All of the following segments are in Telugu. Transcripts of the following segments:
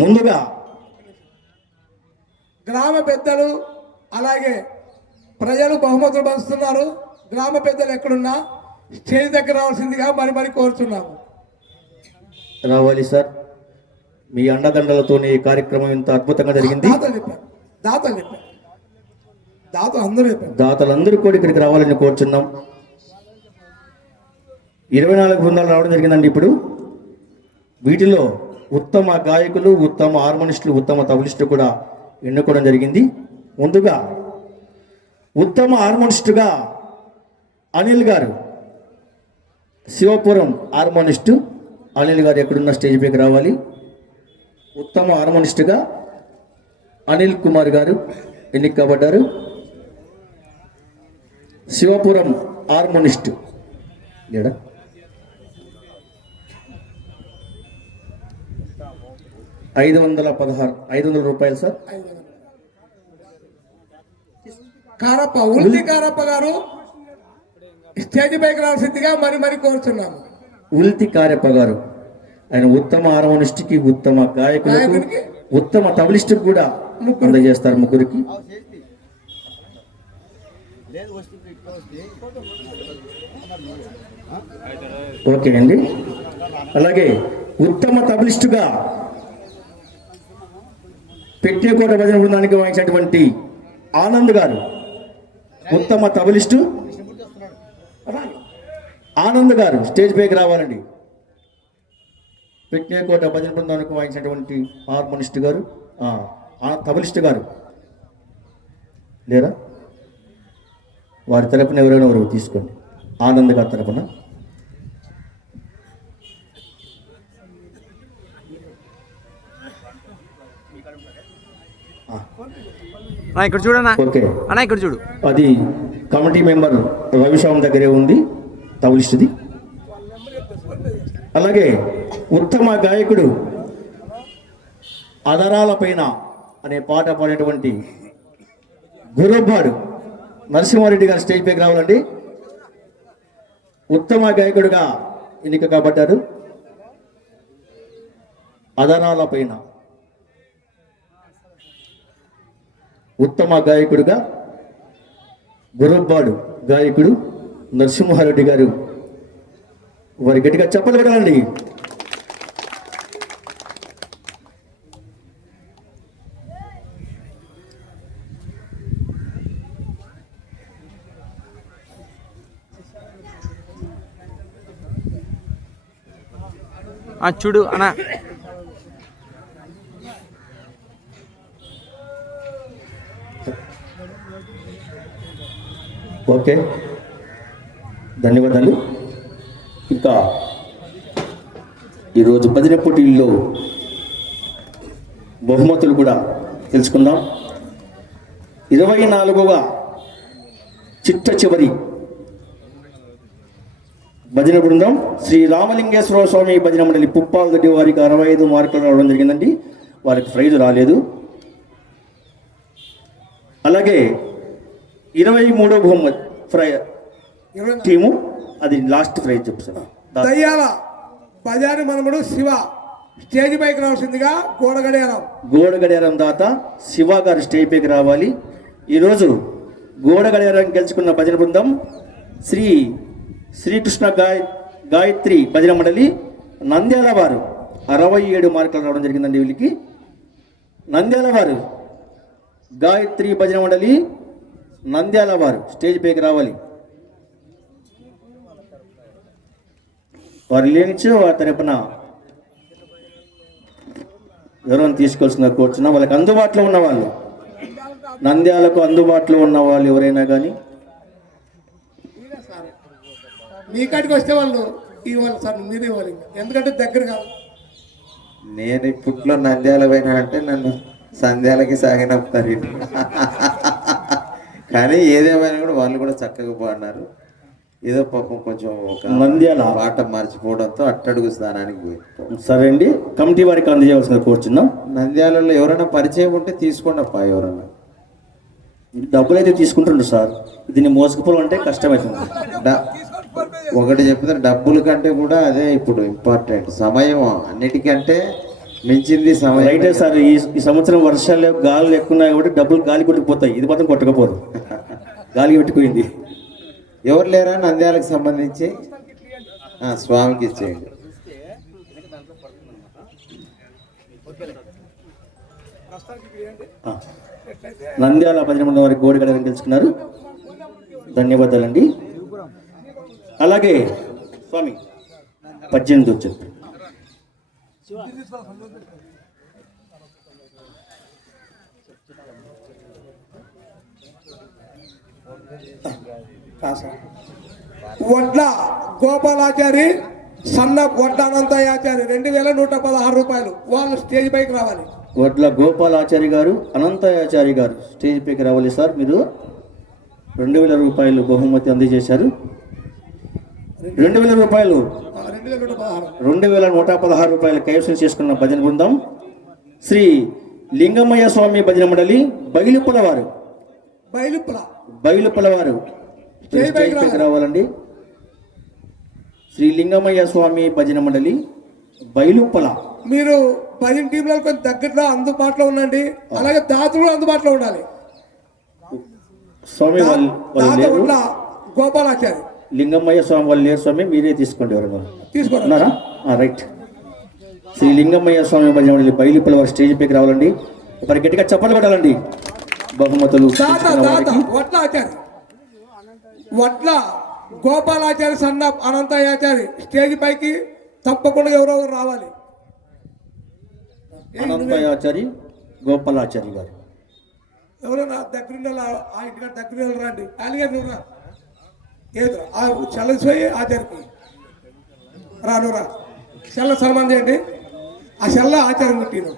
ముందుగా గ్రామ పెద్దలు అలాగే ప్రజలు బహుమతులు పంచుతున్నారు. గ్రామ పెద్దలు ఎక్కడున్నా స్టేజ్ దగ్గర రావాల్సిందిగా మరి కోరుతున్నాము. రావాలి సార్, మీ అండదండలతో ఈ కార్యక్రమం ఇంత అద్భుతంగా జరిగింది. దాతలందరూ కూడా ఇక్కడికి రావాలని కోరుచున్నాం. 24 బృందాలు రావడం జరిగిందండి. ఇప్పుడు వీటిలో ఉత్తమ గాయకులు, ఉత్తమ హార్మోనిస్టులు, ఉత్తమ తబలిస్టులు కూడా ఎన్నుకోవడం జరిగింది. ముందుగా ఉత్తమ హార్మోనిస్టుగా అనిల్ గారు, శివపురం హార్మోనిస్టు అనిల్ గారు ఎక్కడున్న స్టేజ్ పైకి రావాలి. ఉత్తమ హార్మోనిస్టుగా అనిల్ కుమార్ గారు ఎన్నిక కాబడ్డారు. శివపురం హార్మోనిస్టు 500 రూపాయలు సార్. కారప్ప ఉల్లి కారప్ప గారు స్టేజ్ పైకి రావాల్సిందిగా మరి కోరుతున్నాము. ఉల్తి కారప్ప గారు ఆయన ఉత్తమ హార్మోనిస్ట్కి, ఉత్తమ గాయకులకు, ఉత్తమ తబలిస్ట్కి కూడా అందజేస్తారు ముగ్గురికి. ఓకే అండి. అలాగే ఉత్తమ తబలిస్టుగా పెట్టేకోట భజన బృందానికి వహించినటువంటి ఆనంద్ గారు, ఉత్తమ తబలిస్టు ఆనంద్ గారు స్టేజ్ పైకి రావాలండి. పెట్టేకోట భజన బృందానికి వహించినటువంటి హార్మోనిస్ట్ గారు, తబలిస్ట్ గారు లేరా? వారి తరపున ఎవరైనా ఎవరు తీసుకోండి. ఆనంద్ గారి తరపున ఇక్కడ చూడన్నా. ఓకే అన్నా ఇక్కడ చూడు. అది కమిటీ మెంబర్ రవిస్వామి దగ్గరే ఉంది తబలిస్టుది. అలాగే ఉత్తమ గాయకుడు అదరాల పైన అనే పాట పాడేటువంటి గురబ్బాడు నరసింహారెడ్డి గారు స్టేజ్ పైకి రావాలండి. ఉత్తమ గాయకుడిగా ఎన్నిక కాబడ్డారు. అదరాల పైన ఉత్తమ గాయకుడిగా గురబ్బాడు గాయకుడు నరసింహారెడ్డి గారు. వారి గట్టిగా చెప్పలు పెట్టాలండి. చూడు అన్నా. ఓకే, ధన్యవాదాలు. ఇంకా ఈరోజు భజన పోటీల్లో బహుమతులు కూడా తెలుసుకుందాం. 24వ చిట్ట చివరి భజన బృందం శ్రీ రామలింగేశ్వర స్వామి భజన మండలి పుప్పాలదొడ్డి వారికి 65 మార్కులు రావడం జరిగిందండి. వారికి ప్రైజ్ రాలేదు. అలాగే 23వ బహుమతి టీము, అది లాస్ట్ ప్రైజ్ చెప్తాను. దయ్యాల బజారు మనముడు శివ స్టేజ్ పైకి రావాల్సిందిగా గోడగడియారం దాత శివ గారు స్టేజ్ పైకి రావాలి. ఈరోజు గోడగడియారం గెలుచుకున్న భజన బృందం శ్రీకృష్ణ గాయత్రి భజన మండలి నంద్యాల వారు 67 మార్కులు రావడం జరిగిందండి. వీళ్ళకి నంద్యాల వారు గాయత్రి భజన మండలి నంద్యాల వారు స్టేజ్ పైకి రావాలి. వారు లేనిచ్చు వారి తరపున ఎవరైనా తీసుకోవాల్సిన కూర్చున్నా వాళ్ళకి అందుబాటులో ఉన్న వాళ్ళు, నంద్యాలకు అందుబాటులో ఉన్న వాళ్ళు ఎవరైనా కానీ మీ కాడికి వస్తే వాళ్ళు ఇవ్వాలి సార్, మీరే ఇవ్వాలి. ఎందుకంటే దగ్గర కాదు. నేను ఇప్పట్లో నంద్యాల పోయినా అంటే నన్ను సంధ్యాలకి సాగినప్పుతారు. కానీ ఏదేమైనా కూడా వాళ్ళు కూడా చక్కగా పాడినారు. ఏదో పాపం కొంచెం ఒక నంద్యాల పాట మర్చిపోవడంతో అట్టడుగు స్థానానికి పోయి. సరే అండి, కమిటీ వారికి అందజేయవలసిన కూర్చున్నాం. నంద్యాలలో ఎవరైనా పరిచయం ఉంటే తీసుకోండి అప్ప. ఎవరన్నా డబ్బులు అయితే తీసుకుంటుండ్రు సార్, దీన్ని మోసుకుపోవడం అంటే కష్టమవుతుంది. ఒకటి చెప్తారు, డబ్బుల కంటే కూడా అదే ఇప్పుడు ఇంపార్టెంట్. సమయం అన్నిటికంటే మించింది సమయం. రైటే సార్. ఈ సంవత్సరం వర్షాలు గాలు ఎక్కువ ఉన్నాయి కాబట్టి డబ్బులు గాలి కొట్టుకుపోతాయి. ఇది మాత్రం కొట్టకపోదు, గాలి పెట్టుకుపోయింది. ఎవరు లేరా నంద్యాలకు సంబంధించి? స్వామికి ఇచ్చేయండి. నంద్యాల భజన వారి గోడి గడని తెలుసుకున్నారు. ధన్యవాదాలండి. అలాగే స్వామి 18 వచ్చారు. వడ్ల గోపాలాచారి, సన్న వడ్ల అనంతయాచారి 2116 రూపాయలు. వాళ్ళు స్టేజ్ పైకి రావాలి. వడ్ల గోపాలాచారి గారు, అనంతయాచారి గారు స్టేజ్ పైకి రావాలి సార్. మీరు 2000 రూపాయలు బహుమతి అందజేశారు. 2000 రూపాయలు, 2116 రూపాయలు కైవసం చేసుకున్న భజన బృందం శ్రీ లింగమయ్య స్వామి భజన మండలి బయలుపల వారు. బయలుపల వారు స్టేజ్ పైకి రావాలండి. శ్రీ లింగమయ్య స్వామి భజన మండలి బయలుపల. మీరు భజన టీంలో కొంచెం దగ్గరలో అందుబాటులో ఉండండి. అలాగే దాతలు అందుబాటులో ఉండాలి. స్వామి వాళ్ళు గోపాలాచారి, లింగమయ్య స్వామి వాళ్ళు లేరు స్వామి, మీరే తీసుకోండి. ఎవరు తీసుకున్నారా? రైట్. శ్రీ లింగమయ్య స్వామి భజన మండలి బయలుపల వారు స్టేజ్ పైకి రావాలండి. మరి గట్టిగా చప్పట్లు కొట్టాలండి. బహుమతులు వడ్ల గోపాలాచారి, సన్న అనంతయాచారి స్టేజ్ పైకి తప్పకుండా ఎవరో రావాలి. అనంతయాచారి, గోపాలాచారి గారు ఎవరైనా దగ్గర రండి. అలాగే నువ్వు రా, ఏదురా చల్లసిపోయి ఆచారికి రా చెల్ల సన్మానం చేయండి. ఆ చెల్ల ఆచారం పెట్టిను.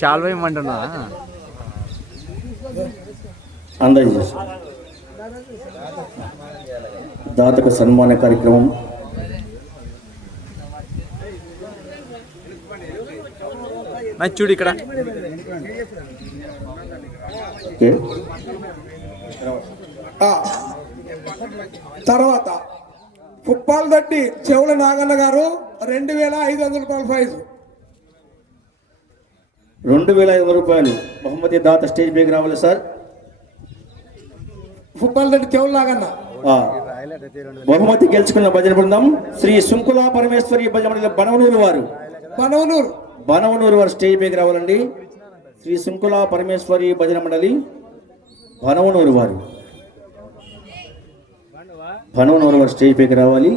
షాల్వా ఏమంటున్నా అందజేసి దాతకు సన్మాన కార్యక్రమం చూడు ఇక్కడ. తర్వాత పుప్పాల దట్టి చెవుల నాగన్న గారు 2500 రూపాయల ప్రైజ్. 2500 రూపాయలు బహుమతి దాత స్టేజ్ పైకి రావాలి సార్. పుప్పాల దట్టి చెవుల నాగన్న బహుమతి గెలుచుకున్న భజన బృందం శ్రీ సుంకుల పరమేశ్వరి భజన మండలి బనవనూరు వారు. బనవనూరు వారు స్టేజ్ పైకి రావాలండి. శ్రీ సుంకుల పరమేశ్వరి భజన మండలి బనవనూరు వారు. బనవనూరు వారు స్టేజ్ పైకి రావాలి.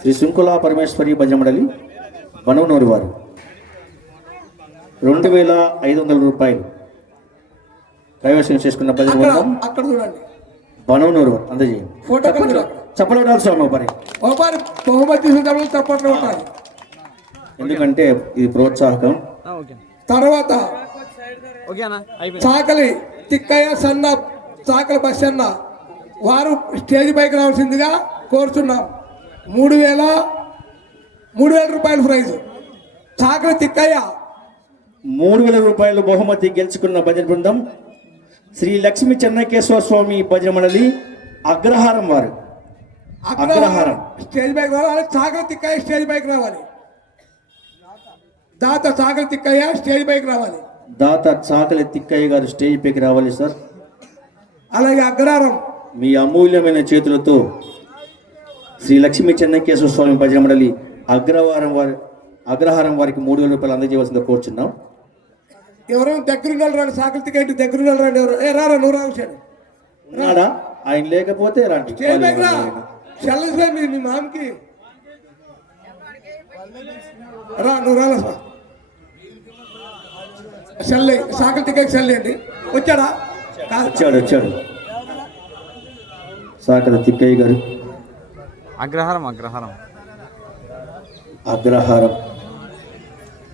శ్రీ సుంకుల పరమేశ్వరి భజన మండలి బనవనూరు వారు. 2500 రూపాయలు కైవసం చేసుకున్న భజన బృందం అక్కడ చూడండి. బనవనూరు వారు అందజేయండి. చప్పట్లు కొట్టాలి స్వామి. ఒకరి బహుమతి తీసుకున్నప్పుడు చప్పట్లు కొట్టాలి, ఎందుకంటే ఇది ప్రోత్సాహకం. తర్వాత చాకలి తిక్కయ్య, సన్న చాకలి బస్సన్న వారు స్టేజ్ పైకి రావాల్సిందిగా కోరుతున్నాం. 3000 రూపాయల ప్రైజ్. చాకలి తిక్కయ్య 3000 రూపాయలు బహుమతి గెలుచుకున్న భజన బృందం శ్రీ లక్ష్మీ చెన్నకేశ్వర స్వామి భజన మండలి అగ్రహారం వారు. అగ్రహారం స్టేజ్ పైకి రావాలి. చాకలి తిక్కయ్య స్టేజ్ పైకి రావాలి. దాత చాకలి తిక్కయ్య స్టేజ్ పైకి రావాలి. దాత చాకలి తిక్కయ్య గారు స్టేజ్ పైకి రావాలి సార్. అలాగే అగ్రహారం మీ అమూల్యమైన చేతులతో శ్రీ లక్ష్మీ చెన్నకేశ్వర స్వామి భజన మండలి అగ్రహారం వారికి 3000 రూపాయలు అందజేయవలసిందిగా కోరుచున్నాం. ఎవరైనా దగ్గరున్న రండి. చాకలి తిక్కయ్య దగ్గరున్న రండి. ఎవరు రారా? నువ్వు రావుచాడు రాడా? ఆయన లేకపోతే రండి. స్టేజ్ పైకి రా. చల్లసి మీ మామకి రా. నువ్వు రాలా సార్. చల్లే చాకలి తిక్కయ్య చల్లి అండి. వచ్చాడా? వచ్చాడు చాకలి తిక్కయ్య గారు. అగ్రహారం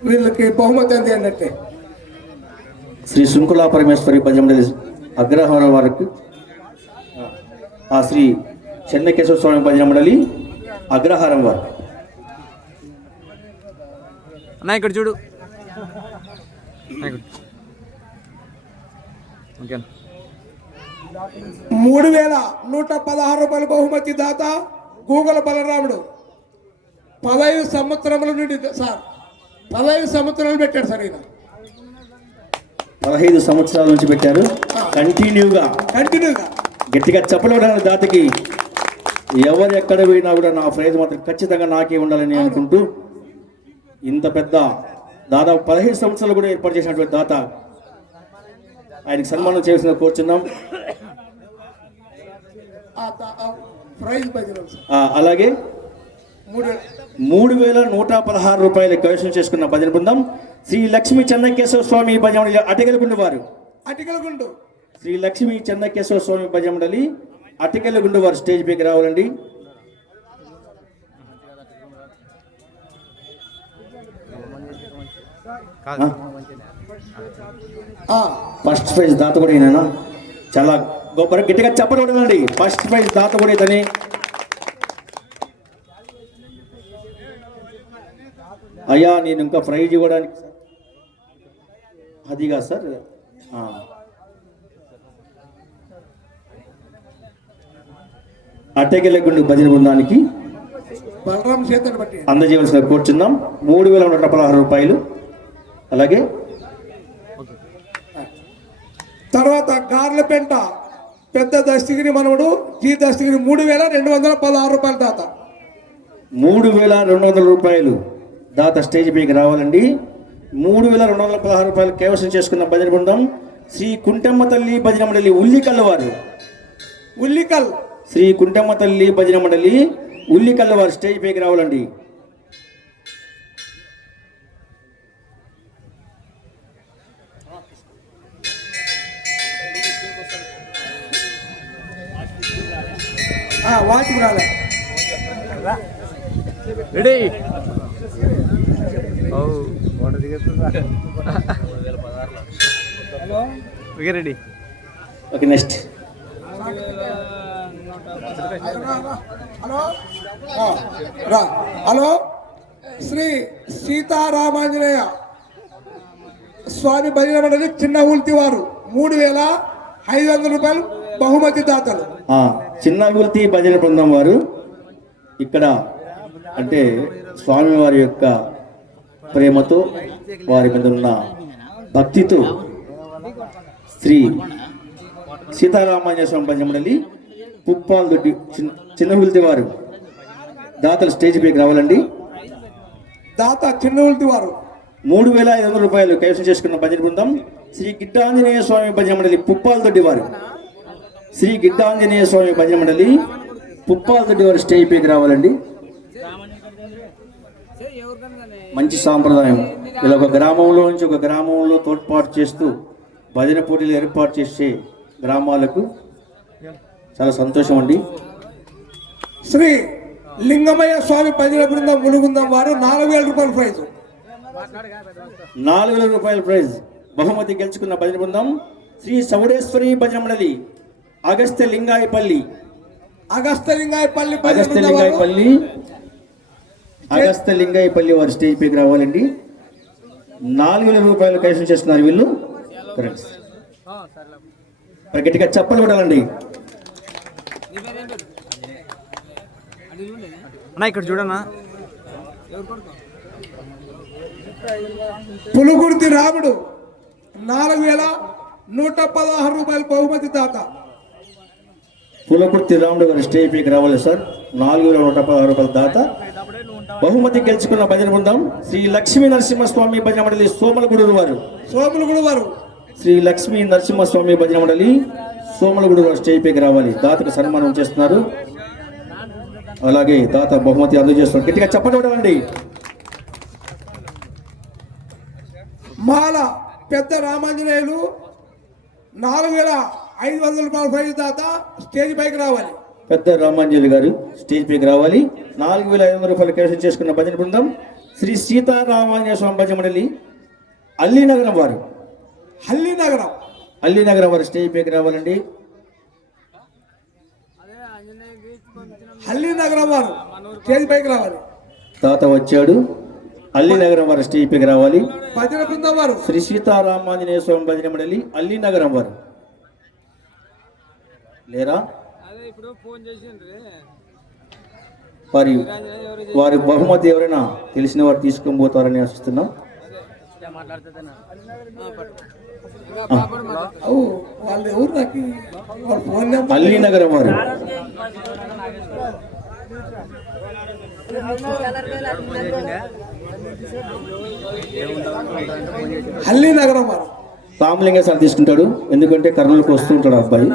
వీళ్ళకి బహుమతి అంది అన్నట్టే. శ్రీ సుంకుల పరమేశ్వరి భజన మండలి అగ్రహారం వారికి ఆ శ్రీ చెన్నకేశ్వర స్వామి భజన మండలి అగ్రహారం వారు. అన్న ఇక్కడ చూడు. ఓకే. రూపాయల బహుమతి దాత గూగల బలరాముడు 15 సంవత్సరముల నుండి సార్ 15 సంవత్సరాలు పెట్టాడు సార్ ఈయన 15 సంవత్సరాల నుంచి పెట్టారు కంటిన్యూగా గట్టిగా చెప్పలేని దాతకి ఎవరు ఎక్కడ పోయినా కూడా నా ప్రైజ్ మాత్రం ఖచ్చితంగా నాకే ఉండాలని అనుకుంటూ ఇంత పెద్ద దాదాపు 15 సంవత్సరాలు కూడా ఏర్పాటు చేసినటువంటి దాత ఆయనకి సన్మానం చేసిన కోరుచున్నాం. ప్రైజ్ అలాగే 3,116 రూపాయలు కైవసం చేసుకున్న భజన బృందం శ్రీ లక్ష్మీ చెన్నకేశ్వర స్వామి భజన అటకెలగుండు వారు శ్రీ లక్ష్మీ చెన్నకేశ్వర స్వామి భజమండలి అటకెలగుండు వారు స్టేజ్ పైకి రావాలండి. ఫస్ట్ ప్రైజ్ దాత కూడా ఈయన చాలా గొప్ప గట్టిగా చెప్పకూడదండి. ఫస్ట్ ప్రైజ్ దాత కూడా ఇతనే. అయ్యా నేను ఇంకా ప్రైజ్ ఇవ్వడానికి అదిగా సార్ అట్టెకెళ్ళగుండు భజన బృందానికి అందజేయవలసిన కోరుచున్నాం 3,116 రూపాయలు. అలాగే తర్వాత గార్లపెంట పెద్ద దస్తగిరి మనవడు జీ దస్తగిరి 3,216 రూపాయలు దాత 3,200 రూపాయలు దాత స్టేజ్ పైకి రావాలండి. 3,216 రూపాయలు కైవసం చేసుకున్న భజన బృందం శ్రీ కుంటమ్మ తల్లి భజన మండలి ఉల్లికల్ వారు శ్రీ కుంటమ్మ తల్లి భజన మండలి ఉల్లికల్ వారు స్టేజ్ పైకి రావాలండి. వాటికి రాలే ready ready okay next hello Sri Sitaramanjaneya Swamy Bhajana Mandali చిన్న ఊల్తి వారు 3,500 రూపాయలు బహుమతి దాతలు. చిన్న ఊల్తి భజన బృందం వారు ఇక్కడ అంటే స్వామివారి యొక్క ప్రేమతో వారి మీద ఉన్న భక్తితో శ్రీ సీతారామాంజనేయ స్వామి భజన మండలి పుప్పాల్ దొడ్డి చిన్న ఊల్తి వారు దాతలు స్టేజ్ పైకి రావాలండి. దాత చిన్న ఊల్తి వారు 3,500 రూపాయలు కైవసం చేసుకున్న భజన బృందం శ్రీ గిడ్డాంజనేయ స్వామి భజన మండలి పుప్పాల్ దొడ్డి వారు శ్రీ గిడ్డాంజనేయ స్వామి భజన మండలి పుప్పాల్ దొడ్డి వారు స్టేజ్ పైకి రావాలండి. మంచి సాంప్రదాయం ఇలా ఒక గ్రామంలో నుంచి ఒక గ్రామంలో తోడ్పాటు చేస్తూ భజన పోటీలు ఏర్పాటు చేసే గ్రామాలకు చాలా సంతోషం అండి. శ్రీ లింగమయ్య స్వామి భజన బృందం ములుగుందం వారు 4,000 రూపాయల ప్రైజ్ 4,000 రూపాయల ప్రైజ్ బహుమతి గెలుచుకున్న భజన బృందం శ్రీ సౌడేశ్వరి భజన మండలి అగస్త్య లింగాయపల్లి వారి స్టేజ్ పైకి రావాలండి. 4,000 రూపాయలు కైవసం చేస్తున్నారు వీళ్ళు. ఫ్రెండ్స్ గట్టిగా చెప్పలు కొడాలండి. అన్నా ఇక్కడ చూడన్నా పులుగుర్తి రాముడు 4,116 రూపాయలు బహుమతి దాత పులకుర్తి రాముడు గారి స్టేజ్ పైకి రావాలి సార్. 4,116 రూపాయల దాత బహుమతి గెలుచుకున్న భజన బృందం శ్రీ లక్ష్మీ నరసింహస్వామి భజన మండలి సోమలగూడూరు వారు శ్రీ లక్ష్మీ నరసింహస్వామి భజన మండలి సోమలగూడూరు వారు స్టేజ్ పైకి రావాలి. దాతకు సన్మానం చేస్తున్నారు. అలాగే దాత బహుమతి అందజేస్తున్నారు. గట్టిగా చెప్పండి. మాల పెద్ద రామాంజనేయులు 4,500 రూపాయల ప్రైజ్ దాత స్టేజ్ పైకి రావాలి. పెద్ద రామాంజలి గారు స్టేజ్ పైకి రావాలి. 4,500 రూపాయలు కైవసం చేసుకున్న భజన బృందం శ్రీ సీతారామాంజనేయ స్వామి భజన మండలి అల్లీనగరం వారు వారు స్టేజ్ పైకి రావాలండి. అల్లీనగరం వారు స్టేజ్ పైకి రావాలి. తాత వచ్చాడు. అల్లీనగరం వారు స్టేజ్ పైకి రావాలి. భజన బృందం వారు శ్రీ సీతారామాంజనేయ స్వామి భజన మండలి అల్లీనగరం వారు లేరా? వారి బహుమతి ఎవరైనా తెలిసిన వారు తీసుకొని పోతారని ఆశిస్తున్నాం. అవు వాళ్ళు ఎవరు నాకు వాళ్ళ ఫోన్ నెంబర్ అల్లీనగరం వారు హల్లి నగరం వారు రామలింగ సార్ తీసుకుంటాడు, ఎందుకంటే కర్నూలుకు వస్తూ ఉంటాడు అబ్బాయి.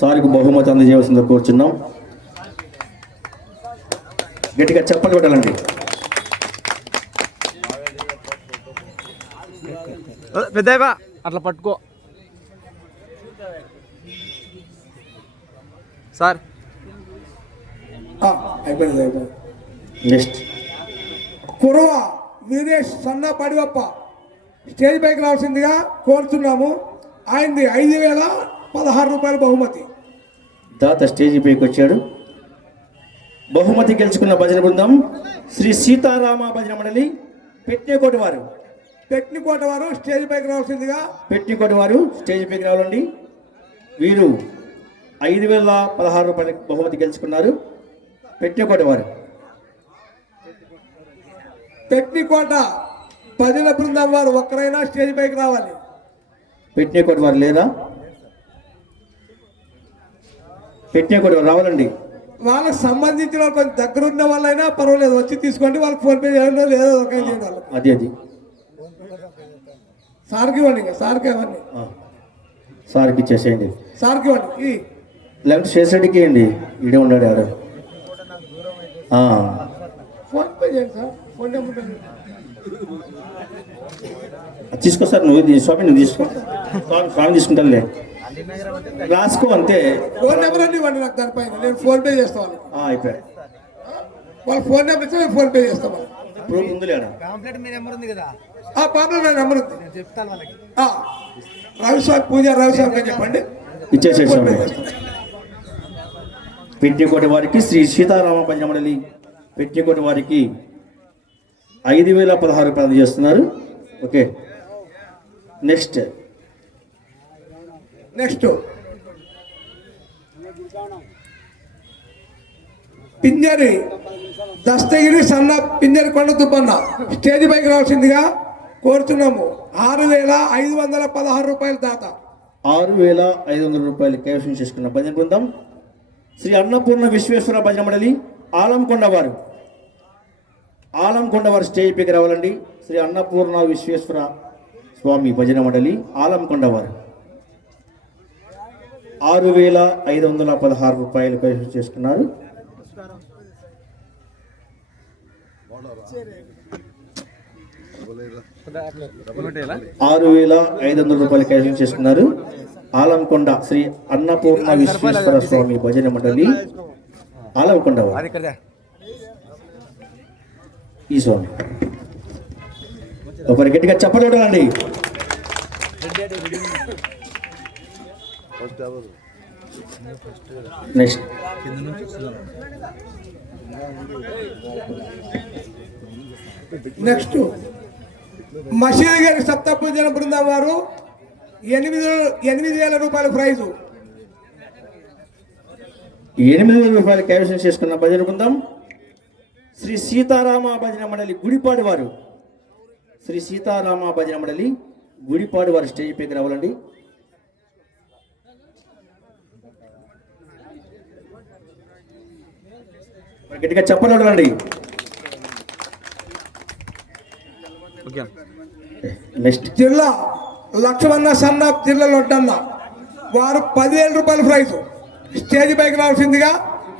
సార్కి బహుమతి అందజేయవలసిందో కోరుచున్నాం. గట్టిగా చెప్పలు పెట్టాలండి. పెద్ద అట్లా పట్టుకో సార్. అయిపోయింది. నెక్స్ట్ కురవ వీరేష్ సన్న పడివప్ప స్టేజ్ పైకి రావాల్సిందిగా కోరుతున్నాము. ఆయనది 5,016 రూపాయల బహుమతి. దాత స్టేజీ పైకి వచ్చాడు. బహుమతి గెలుచుకున్న భజన బృందం శ్రీ సీతారామ భజన మండలి పెట్టేకోటి వారు. టెక్నికోట వారు స్టేజ్ పైకి రావాల్సిందిగా. పెట్టికోటి వారు స్టేజ్ పైకి రావాలండి. వీరు 5,016 రూపాయల బహుమతి గెలుచుకున్నారు. పెట్టేకోటి వారు. టెక్నికోట భజన బృందం వారు ఒక్కరైనా స్టేజ్ పైకి రావాలి. పెట్టేకోటి వారు లేదా? పెట్టేకోటి వారు రావాలండి. వాళ్ళకి సంబంధించిన వాళ్ళు కొంచెం దగ్గర ఉన్న వాళ్ళైనా పర్వాలేదు, వచ్చి తీసుకోండి. వాళ్ళకి ఫోన్ పే చేయండి, లేదా ఒక చేయండి. వాళ్ళకి అది సార్కి ఇవ్వండి. సార్కి ఇవ్వండి. సార్కి ఇచ్చేసేయండి. సార్కి ఇవ్వండి. లేకపోతే శేషరెడ్డికి ఇవ్వండి. ఈడే ఉన్నాడు ఆడ. ఫోన్ పే చేయండి సార్. ఫోన్ నెంబర్ తీసుకో సార్. స్వామి నువ్వు తీసుకో. స్వామి తీసుకుంటానులే, రాసుకో అంతే. ఫోన్ నెంబర్ అన్ని ఇవ్వండి నాకు, దానిపైన నేను ఫోన్ పే చేస్తాను. అయిపోయా. వాళ్ళ ఫోన్ నెంబర్ ఇస్తే నేను ఫోన్ పే చేస్తాను. ఇప్పుడు ముందులే పాపలో నా నెంబర్ ఉంది. రవిస్వామి పూజ రవిస్వామి అని చెప్పండి, ఇచ్చేసేసి. పెట్టికోటి వారికి శ్రీ సీతారామ భజన మండలి పెట్టికోటి వారికి 5,016 రూపాయలు చేస్తున్నారు. ఓకే. నెక్స్ట్ పింజరి దస్తగిరి సన్న పింజరి కొండ తుప్పన్న స్టేజ్ పైకి రావాల్సిందిగా కోరుతున్నాము. 6,516 రూపాయల దాత. 6,500 రూపాయలు కైవసం చేసుకున్న భజన బృందం శ్రీ అన్నపూర్ణ విశ్వేశ్వర భజన మండలి ఆలంకొండ వారు. ఆలంకొండ వారు స్టేజ్ పైకి రావాలండి. శ్రీ అన్నపూర్ణ విశ్వేశ్వర స్వామి భజన మండలి ఆలంకొండ వారు 6,516 రూపాయలు కైవసం చేసుకున్నారు. రూపాయలు కైవసం చేసుకున్నారు. ఆలంకొండ శ్రీ అన్నపూర్ణ విశ్వేశ్వర స్వామి భజన మండలి ఆలంకొండ వారు. ఈ స్వామి ఒకరి గట్టిగా చెప్పలేడండి. నెక్స్ట్ మసీదు గారి సప్తపూజన బృందం వారు 8,000 రూపాయల ప్రైజు. 8,000 రూపాయలు కైవసం చేసుకున్న భజన బృందం శ్రీ సీతారామ భజన మండలి గుడిపాడు వారు. శ్రీ సీతారామ భజన మండలి గుడిపాడు వారు స్టేజ్ పైకి రావాలండి. గట్టిగా చెప్పలేడండి. నెక్స్ట్ జిల్లా లక్ష్మణ సన్న జిల్లా లొడ్డన్న వారు 10,000 రూపాయల ప్రైజు. స్టేజ్ పైకి రావాల్సిందిగా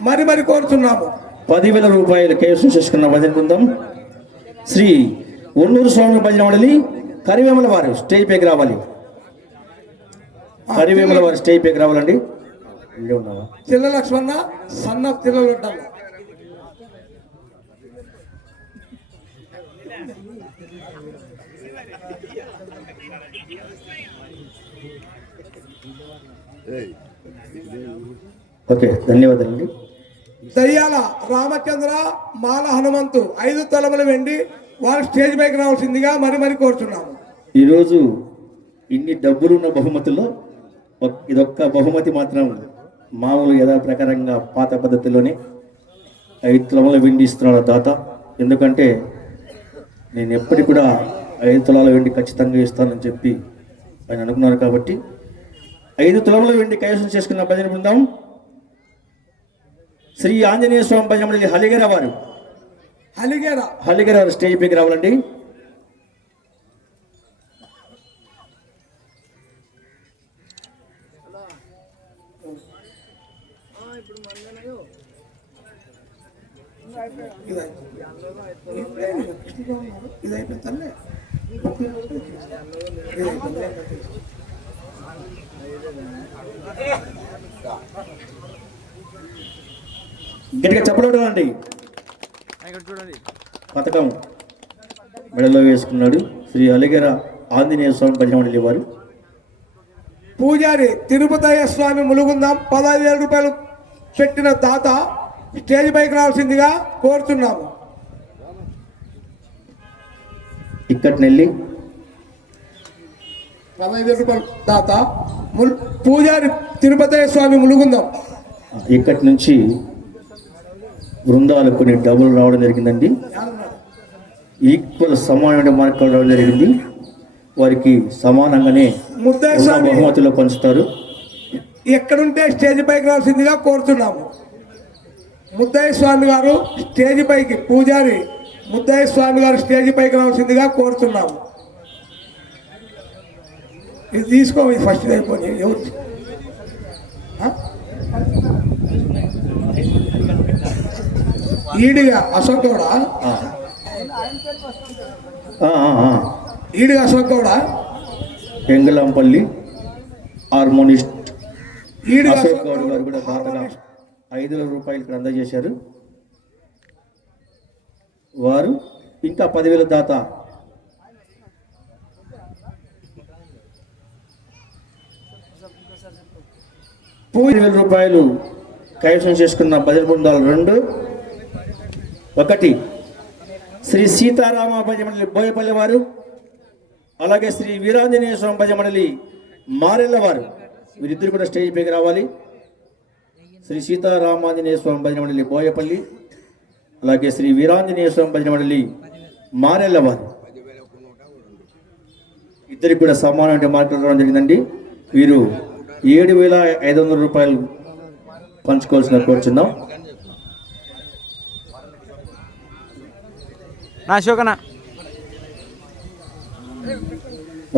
మరి కోరుతున్నాము. 10,000 రూపాయలు కైవసం చేసుకున్న భజన బృందం శ్రీ ఒన్నూరు స్వామి భజన మండలి కరివేమల వారు స్టేజ్ పైకి రావాలి. కరివేమల వారు స్టేజ్ పైకి రావాలండి. జిల్లా లక్ష్మణ సన్న జిల్లా లొడ్డన్న. ఓకే, ధన్యవాదాలండి. దయ్యాల రామచంద్ర మాల హనుమంతు 5 తలములు వెండి వారు స్టేజ్ పైకి రావాల్సిందిగా మరి కోరుతున్నాము. ఈరోజు ఇన్ని డబ్బులున్న బహుమతుల్లో ఇదొక్క బహుమతి మాత్రం మామూలు యథా ప్రకారంగా పాత పద్ధతిలోనే 5 తులముల వెండి ఇస్తున్నాడు దాత. ఎందుకంటే నేను ఎప్పటికి కూడా 5 తులాల వెండి ఖచ్చితంగా ఇస్తానని చెప్పి ఆయన అనుకున్నారు కాబట్టి 5 తులముల వెండి కైవసం చేసుకున్న భజన బృందం శ్రీ ఆంజనేయ స్వామి భజన మండలి హలిగేర వారు స్టేజ్ పైకి రావాలండి. గట్టిగా చెప్పడం అండి. ఇక్కడ చూడండి, పథకం మెడలో వేసుకున్నాడు శ్రీ అలిగెర ఆంజనేయ స్వామి భజన మండలి వారు. పూజారి తిరుపతయ్య స్వామి ములుగుందాం 15,000 రూపాయలు పెట్టిన దాత స్టేజ్ పైకి రావాల్సిందిగా కోరుతున్నాము. ఇక్కడి నెల్లి 15,000 రూపాయలు దాత పూజారి తిరుపతయ్య స్వామి ములుగుందాం. ఇక్కడి నుంచి బృందాలు కొన్ని డబ్బులు రావడం జరిగిందండి. ఈక్వల్ సమానమైన మార్కులు రావడం జరిగింది. వారికి సమానంగానే బహుమతులు పంచుతారు. ఎక్కడుంటే స్టేజ్ పైకి రావాల్సిందిగా కోరుతున్నాము. ముద్దయ్య స్వామి గారు స్టేజ్ పైకి, పూజారి ముద్దయ్య స్వామి గారు స్టేజ్ పైకి రావాల్సిందిగా కోరుతున్నాము. ఇది తీసుకో, ఇది ఫస్ట్ అయిపోయి ఎవరు ఈడిగా అశోక్ గౌడ, ఈడిగా అశోక్ గౌడ, ఎంగలంపల్లి హార్మోనిస్ట్ అశోక్ గౌడ్ గారు కూడా దాతగా 5,000 రూపాయలు ఇక్కడ అందజేశారు. వారు ఇంకా 10,000 దాత 10,000 రూపాయలు కైవసం చేసుకున్న భజన బృందాలు 2. 1 శ్రీ సీతారామ భజన మండలి బోయపల్లి వారు, అలాగే శ్రీ వీరాంజనేయ స్వామి భజన మండలి మారెళ్ళ వారు. వీరిద్దరు కూడా స్టేజ్ పైకి రావాలి. శ్రీ సీతారామాంజనేయ స్వామి భజన మండలి బోయపల్లి, అలాగే శ్రీ వీరాంజనేయ స్వామి భజన మండలి మారెళ్ళ వారు. ఇద్దరికి కూడా సమానమైన మార్కులు రావడం జరిగిందండి. వీరు 7,500 రూపాయలు పంచుకోవాల్సిన కోరుచున్నాం.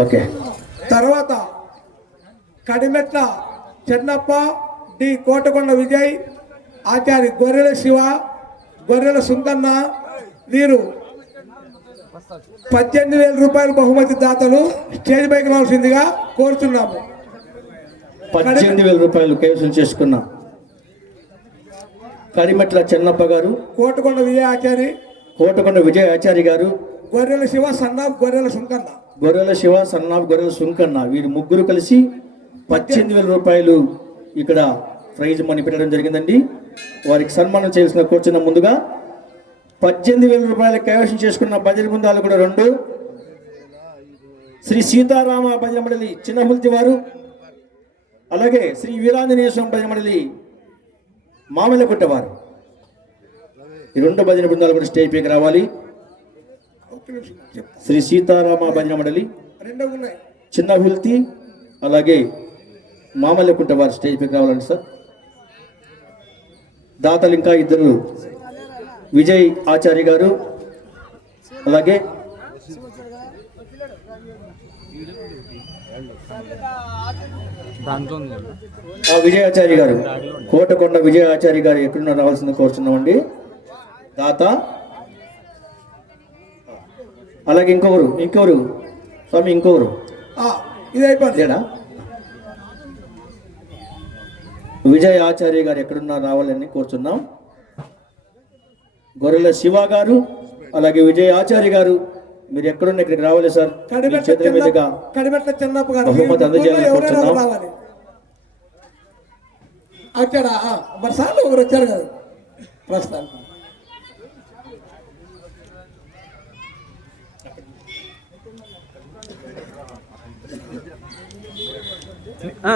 ఓకే. తర్వాత కడిమెట్ల చెన్నప్ప, డి కోటకొండ విజయ్, ఆచారి గొర్రెల శివ, గొర్రెల సుంకన్న, వీరు 18,000 రూపాయలు బహుమతి దాతలు స్టేజ్ పైకి రావాల్సిందిగా కోరుతున్నాము. 18,000 రూపాయలు కైవసం చేసుకున్న కడిమెట్ల చెన్నప్ప గారు, కోటకొండ విజయ ఆచారి గారు, గొర్రెల శివ సన్నాఫ్ గొర్రెల సుంకన్న, వీరు ముగ్గురు కలిసి 18,000 రూపాయలు ఇక్కడ ప్రైజ్ మనీ పెట్టడం జరిగిందండి. వారికి సన్మానం చేయాల్సిన కూర్చున్న ముందుగా 18,000 రూపాయలు కైవసం చేసుకున్న భజన బృందాలు కూడా 2. శ్రీ సీతారామ భజన మండలి చిన్నహుల్తి వారు, అలాగే శ్రీ వీరాంజనేయ స్వామి భజన మండలి మామిలగుట్ట వారు. ఈ 2 భజన బృందాలు కూడా స్టేజ్ పైకి రావాలి. శ్రీ సీతారామ భజన మండలి చిన్నహుల్తి, అలాగే మామల్లకుంట వారు స్టేజ్ పైకి రావాలండి సార్. దాతలు ఇంకా 2, విజయ్ ఆచార్య గారు, అలాగే విజయాచార్య గారు, కోటకొండ విజయాచార్య గారు ఎక్కడున్నా రావాల్సింది కోరుచున్నామండి దాత. అలాగే ఇంకొకరు స్వామి, ఇంకొకరు ఇది అయిపోయిందా? విజయ ఆచార్య గారు ఎక్కడున్నా రావాలని కోరుచున్నాం. గొర్రెల శివ గారు, అలాగే విజయ ఆచార్య గారు, మీరు ఎక్కడున్నా ఇక్కడికి రావాలి సార్. చేతుల మీదుగా బహుమతి అందజేయాలని కోరుచున్నాం. వచ్చాడా? మరి సార్లు ఒకరు వచ్చారు కదా ప్రస్తుతానికి.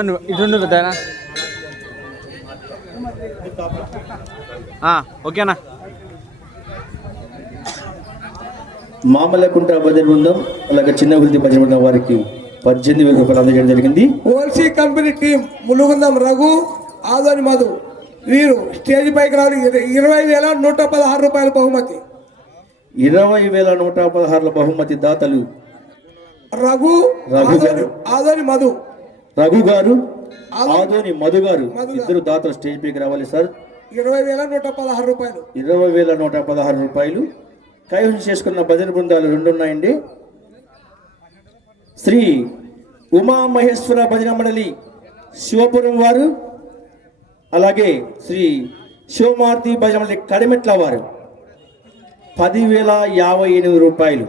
నువ్వు ఇటు పెద్దనా ఓకేనా. మామలకుంట భజన బృందం అలాగే చిన్న గుల్తి భజన బృందం వారికి 18,000 రూపాయలు అందజేయడం జరిగింది. ఓల్సీ కంపెనీ టీం ములుగుందం రఘు, ఆదోని మధు వీరు స్టేజ్ పైకి రావాలి. 20,116 రూపాయల బహుమతి. 20,116 బహుమతి దాతలు రఘు గారు, ఆదోని మధు, రఘు గారు, ఆదోని మధు గారు ఇద్దరు దాతలు స్టేజ్ పైకి రావాలి సార్. 20,116 రూపాయలు. 20,116 రూపాయలు కైవసం చేసుకున్న భజన బృందాలు 2 ఉన్నాయండి. శ్రీ ఉమా మహేశ్వర భజన మండలి శివపురం వారు, అలాగే శ్రీ శివమారుతి భజన మండలి కడిమెట్ల వారు 10,058 రూపాయలు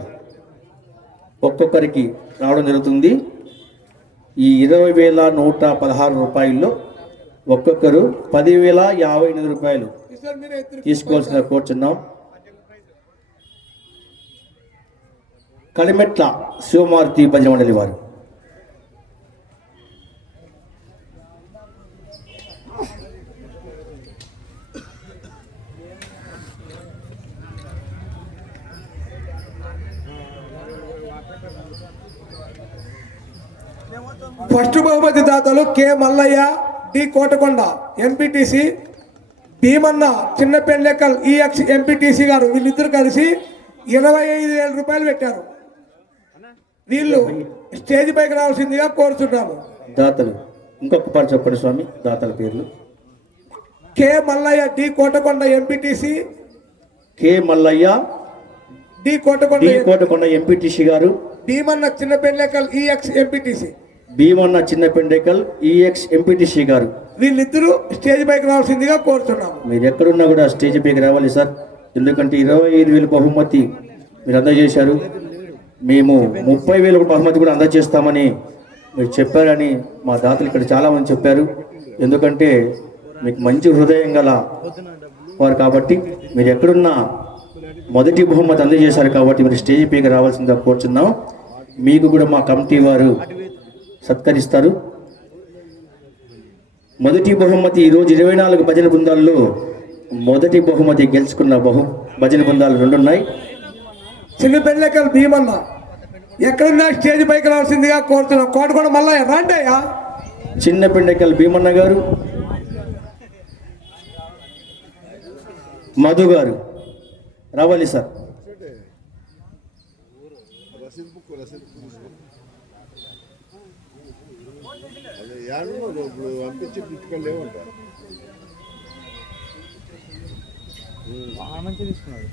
ఒక్కొక్కరికి రావడం జరుగుతుంది. ఈ 20,116 రూపాయల్లో ఒక్కొక్కరు 10,058 రూపాయలు తీసుకోవాల్సిన కోరుచున్నాం. కడిమెట్ల శివమారుతి భజన మండలి వారు. ఫస్ట్ బహుమతి దాతలు K Mallaiah, D Kotakonda MPTC, Bheemanna చిన్న పెండ్లెక్కల్ ఈఎక్స్ ఎంపీటీసీ గారు వీళ్ళిద్దరు కలిసి 25,000 రూపాయలు పెట్టారు. వీళ్ళు స్టేజ్ పైకి రావాల్సిందిగా కోరుతున్నాము. దాతలు ఇంకొక పాటు చెప్పండి స్వామి, దాతల పేర్లు. K Mallaiah, D Kotakonda MPTC, K Mallaiah, D Kotakonda MPTC గారు, భీమన్న చిన్న పెండ్లెక్కల్ ఈఎక్స్ ఎంపీటీసీ, భీమన్న చిన్న పెండేకల్ ఈఎక్స్ ఎంపీటీసీ గారు వీళ్ళిద్దరూ స్టేజ్ పైకి రావాల్సిందిగా కోరుతున్నాము. మీరు ఎక్కడున్నా కూడా స్టేజ్ పైకి రావాలి సార్. ఎందుకంటే 25,000 బహుమతి మీరు అందజేశారు. మేము 30,000 బహుమతి కూడా అందజేస్తామని మీరు చెప్పారని మా దాతలు ఇక్కడ చాలామంది చెప్పారు. ఎందుకంటే మీకు మంచి హృదయం గల వారు కాబట్టి మీరు ఎక్కడున్నా మొదటి బహుమతి అందజేశారు కాబట్టి మీరు స్టేజ్ పైకి రావాల్సిందిగా కోరుచున్నాం. మీకు కూడా మా కమిటీ వారు సత్కరిస్తారు. మొదటి బహుమతి ఈరోజు 24 భజన బృందాల్లో మొదటి బహుమతి గెలుచుకున్న భజన బృందాలు 2 ఉన్నాయి. చిన్న పెండ్లెక్కల్ భీమన్న ఎక్కడున్నా స్టేజ్ పైకి రావాల్సిందిగా కోరుతున్నాం. కోటకొండ మల్లయ్య రాండయ్యా. చిన్న పెండెకల్ భీమన్న గారు, మధు గారు రావాలి సార్. మంచి తీసుకున్నాడు.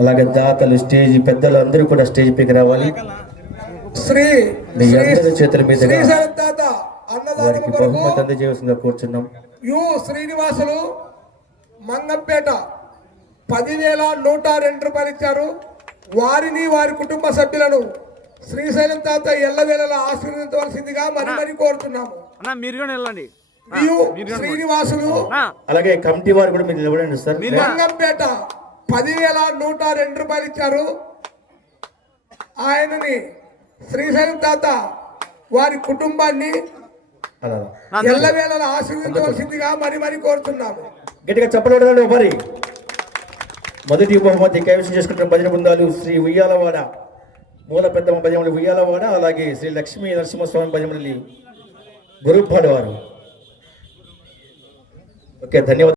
అలాగే దాతలు స్టేజ్ పెద్దలు అందరూ కూడా స్టేజ్ పైకి రావాలి. శ్రీ మీ అందరి చేతుల మీదుగా తాత వారికి బహుమతి అందజేయవలసిందిగా కూర్చున్నాం. యు శ్రీనివాసులు మంగంపేట 10,102 రూపాయలు ఇచ్చారు. వారిని వారి కుటుంబ సభ్యులను శ్రీశైలం తాత ఎల్లవేళలా ఆశీర్వదించవలసిందిగా మరి కోరుతున్నాము. మీరు కూడా వెళ్ళండి. శ్రీనివాసులు అలాగే కమిటీ వారు కూడా మీరు నిలబడండి సార్. మంగంపేట 10,102 రూపాయలు ఇచ్చారు. ఆయనని శ్రీశైలం తాత వారి కుటుంబాన్ని ఎల్లవేళలా ఆశీర్వదించవలసిందిగా మరి కోరుతున్నాము. గట్టిగా చెప్పలేదు మరి. మొదటి బహుమతి కైవసం చేసుకుంటున్న భజన బృందాలు శ్రీ ఉయ్యాలవాడ మూల పెద్దమ్మ భజనమల్లి ఉయ్యాలవాడ, అలాగే శ్రీ లక్ష్మీ నరసింహస్వామి భజనమల్లి గురుపాడు వారు. ఓకే, ధన్యవాదాలు.